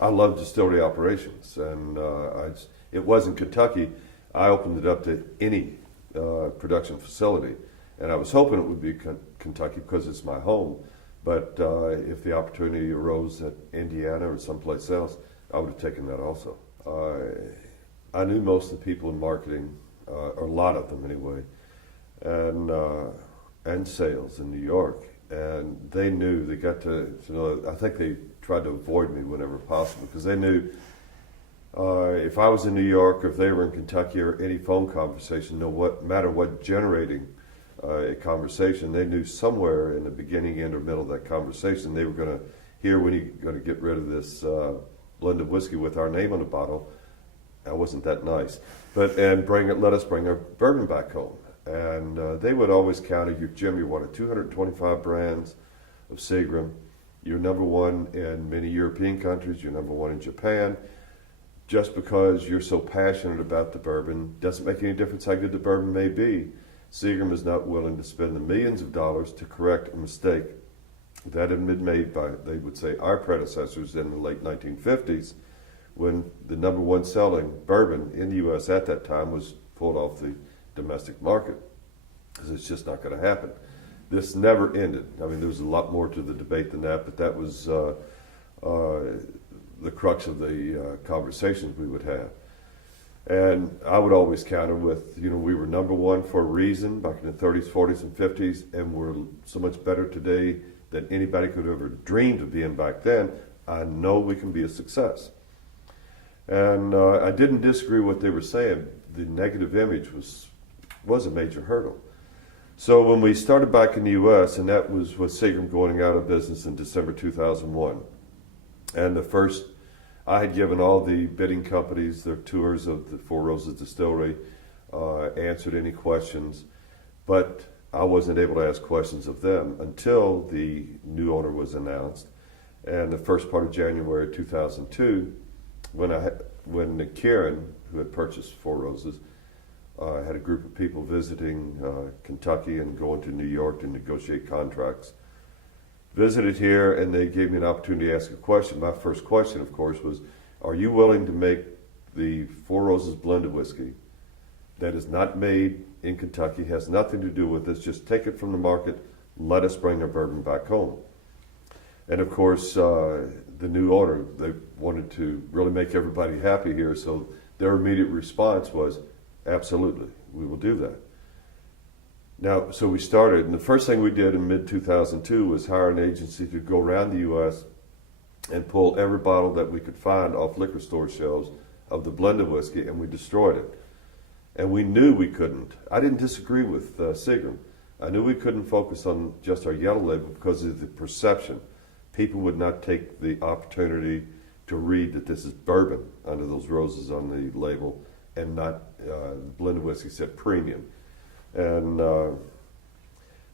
I love distillery operations, and it was in Kentucky. I opened it up to any production facility, and I was hoping it would be Kentucky because it's my home. But if the opportunity arose at Indiana or someplace else, I would have taken that also. I knew most of the people in marketing, or a lot of them anyway, and sales in New York, and they knew, they got to know. I think they tried to avoid me whenever possible because they knew if I was in New York, or if they were in Kentucky, or any phone conversation, no matter what generating a conversation, they knew somewhere in the beginning, end, or middle of that conversation they were going to hear, when you going to get rid of this blend of whiskey with our name on the bottle. That wasn't that nice, let us bring our bourbon back home. And they would always counter you, Jim. You wanted 225 brands of Seagram. You're number one in many European countries. You're number one in Japan. Just because you're so passionate about the bourbon doesn't make any difference how good the bourbon may be. Seagram is not willing to spend the millions of dollars to correct a mistake that had been made by, they would say, our predecessors in the late 1950s, when the number one selling bourbon in the U.S. at that time was pulled off the domestic market, because it's just not going to happen. This never ended. I mean, there was a lot more to the debate than that, but that was the crux of the conversations we would have. And I would always counter with, we were number one for a reason back in the 30s, 40s, and 50s, and we're so much better today than anybody could have ever dreamed of being back then. I know we can be a success. And I didn't disagree with what they were saying. The negative image was a major hurdle. So when we started back in the U.S., and that was with Seagram going out of business in December 2001, and I had given all the bidding companies their tours of the Four Roses Distillery, answered any questions, but I wasn't able to ask questions of them until the new owner was announced. And the first part of January 2002, when Kieran, who had purchased Four Roses, had a group of people visiting Kentucky and going to New York to negotiate contracts, visited here, and they gave me an opportunity to ask a question. My first question, of course, was, are you willing to make the Four Roses blended whiskey that is not made in Kentucky, has nothing to do with this, just take it from the market, let us bring our bourbon back home? And of course, the new owner, they wanted to really make everybody happy here, so their immediate response was, absolutely, we will do that. Now, so we started, and the first thing we did in mid-2002 was hire an agency to go around the U.S. and pull every bottle that we could find off liquor store shelves of the blended whiskey, and we destroyed it. And we knew we couldn't. I didn't disagree with Seagram. I knew we couldn't focus on just our yellow label because of the perception. People would not take the opportunity to read that this is bourbon under those roses on the label, and not blended whiskey said premium. And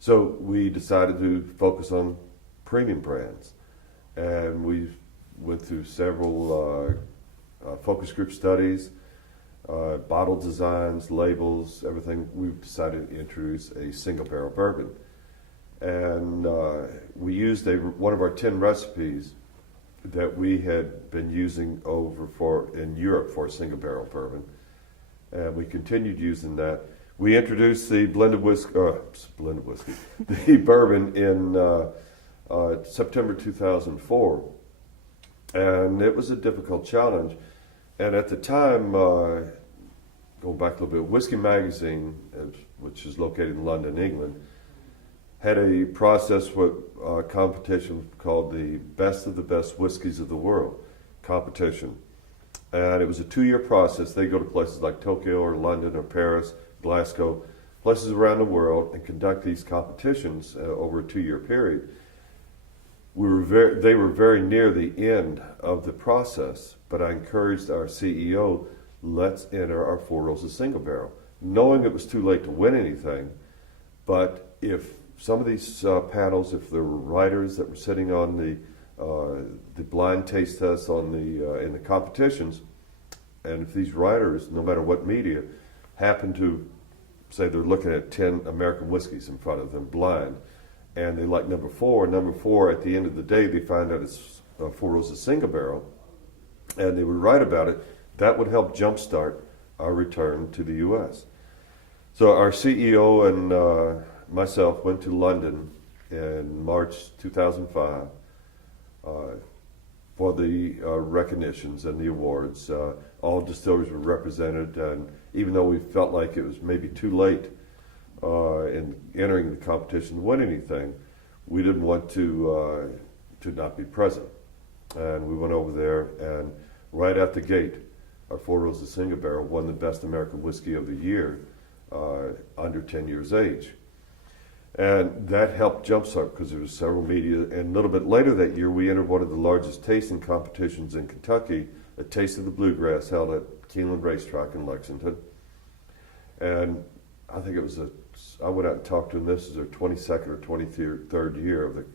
so we decided to focus on premium brands. And we went through several focus group studies, bottle designs, labels, everything. We decided to introduce a single barrel bourbon. And we used one of our 10 recipes that we had been using in Europe for a single barrel bourbon. And we continued using that. We introduced the blended whiskey, the bourbon in September 2004. And it was a difficult challenge. And at the time, going back a little bit, Whiskey Magazine, which is located in London, England, had a process with competition called the Best of the Best Whiskeys of the World competition. And it was a 2-year process. They go to places like Tokyo or London or Paris, Glasgow, places around the world, and conduct these competitions over a 2-year period. They were very near the end of the process, but I encouraged our CEO, let's enter our Four Roses single barrel, knowing it was too late to win anything. But if some of these panels, if there were writers that were sitting on the blind taste tests in the competitions, and if these writers, no matter what media, happen to say they're looking at 10 American whiskeys in front of them blind, and they like number four at the end of the day they find out it's Four Roses single barrel, and they were right about it, that would help jumpstart our return to the U.S. So our CEO and myself went to London in March 2005 for the recognitions and the awards. All distilleries were represented, and even though we felt like it was maybe too late in entering the competition to win anything, we didn't want to not be present. And we went over there, and right at the gate, our Four Roses Single Barrel won the Best American Whiskey of the Year under 10 years age. And that helped jumpstart because there was several media. And a little bit later that year, we entered one of the largest tasting competitions in Kentucky, a Taste of the Bluegrass, held at Keeneland Racetrack in Lexington. And I think it was I went out and talked to them. This is their 22nd or 23rd year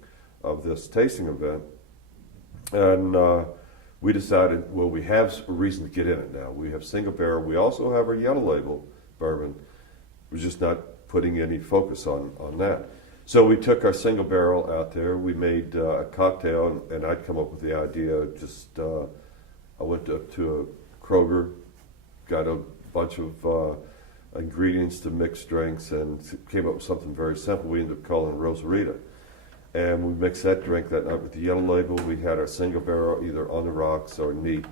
of this tasting event. And we decided, well, we have a reason to get in it now. We have single barrel. We also have our yellow label bourbon. We're just not putting any focus on that. So we took our single barrel out there. We made a cocktail, and I'd come up with the idea. I went up to a Kroger, got a bunch of ingredients to mix drinks, and came up with something very simple. We ended up calling it Rosarita. And we mixed that drink that night with the yellow label. We had our single barrel either on the rocks or neat.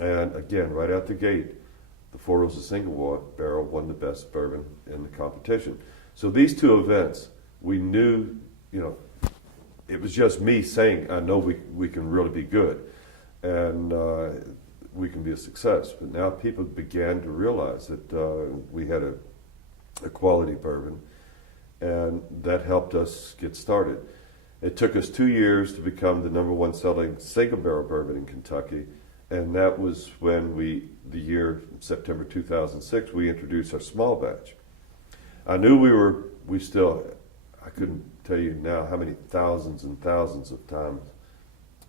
And again, right out the gate, the Four Roses Single Barrel won the best bourbon in the competition. So these two events, we knew, it was just me saying, I know we can really be good, and we can be a success. But now people began to realize that we had a quality bourbon, and that helped us get started. It took us 2 years to become the number one selling single barrel bourbon in Kentucky, and that was when the year September 2006, we introduced our small batch. I knew I couldn't tell you now how many thousands and thousands of times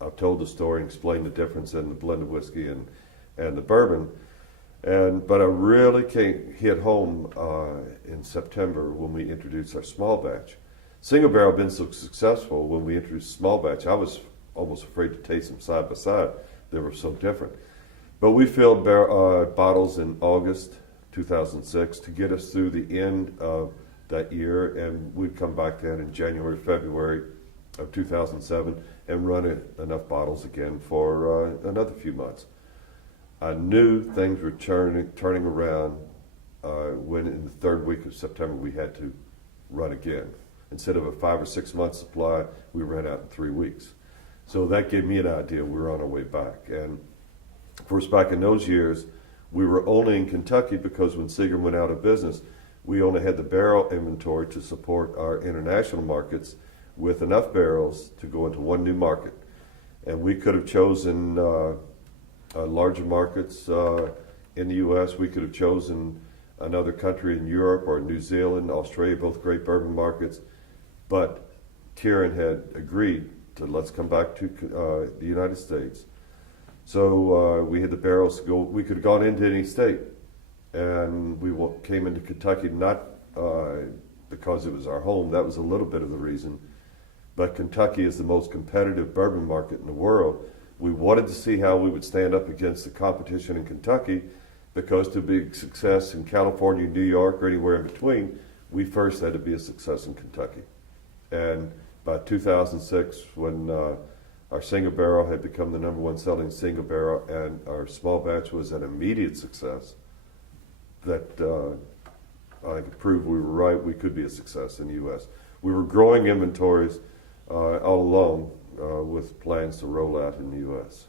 I've told the story and explained the difference in the blended whiskey and the bourbon. But I really hit home in September when we introduced our small batch. Single barrel had been so successful when we introduced small batch, I was almost afraid to taste them side by side. They were so different. But we filled bottles in August 2006 to get us through the end of that year, and we'd come back then in January, February of 2007 and run enough bottles again for another few months. I knew things were turning around when in the third week of September we had to run again. Instead of a 5 or 6 month supply, we ran out in 3 weeks. So that gave me an idea we were on our way back. And of course, back in those years, we were only in Kentucky because when Seagram went out of business, we only had the barrel inventory to support our international markets with enough barrels to go into one new market. And we could have chosen larger markets in the U.S. We could have chosen another country in Europe or New Zealand, Australia, both great bourbon markets. But Kieran had agreed to let's come back to the United States. So we had the barrels to go. We could have gone into any state. And we came into Kentucky not because it was our home. That was a little bit of the reason. But Kentucky is the most competitive bourbon market in the world. We wanted to see how we would stand up against the competition in Kentucky, because to be a success in California, New York, or anywhere in between, we first had to be a success in Kentucky. And by 2006, when our single barrel had become the number one selling single barrel and our small batch was an immediate success, that I could prove we were right, we could be a success in the U.S. We were growing inventories all along with plans to roll out in the U.S.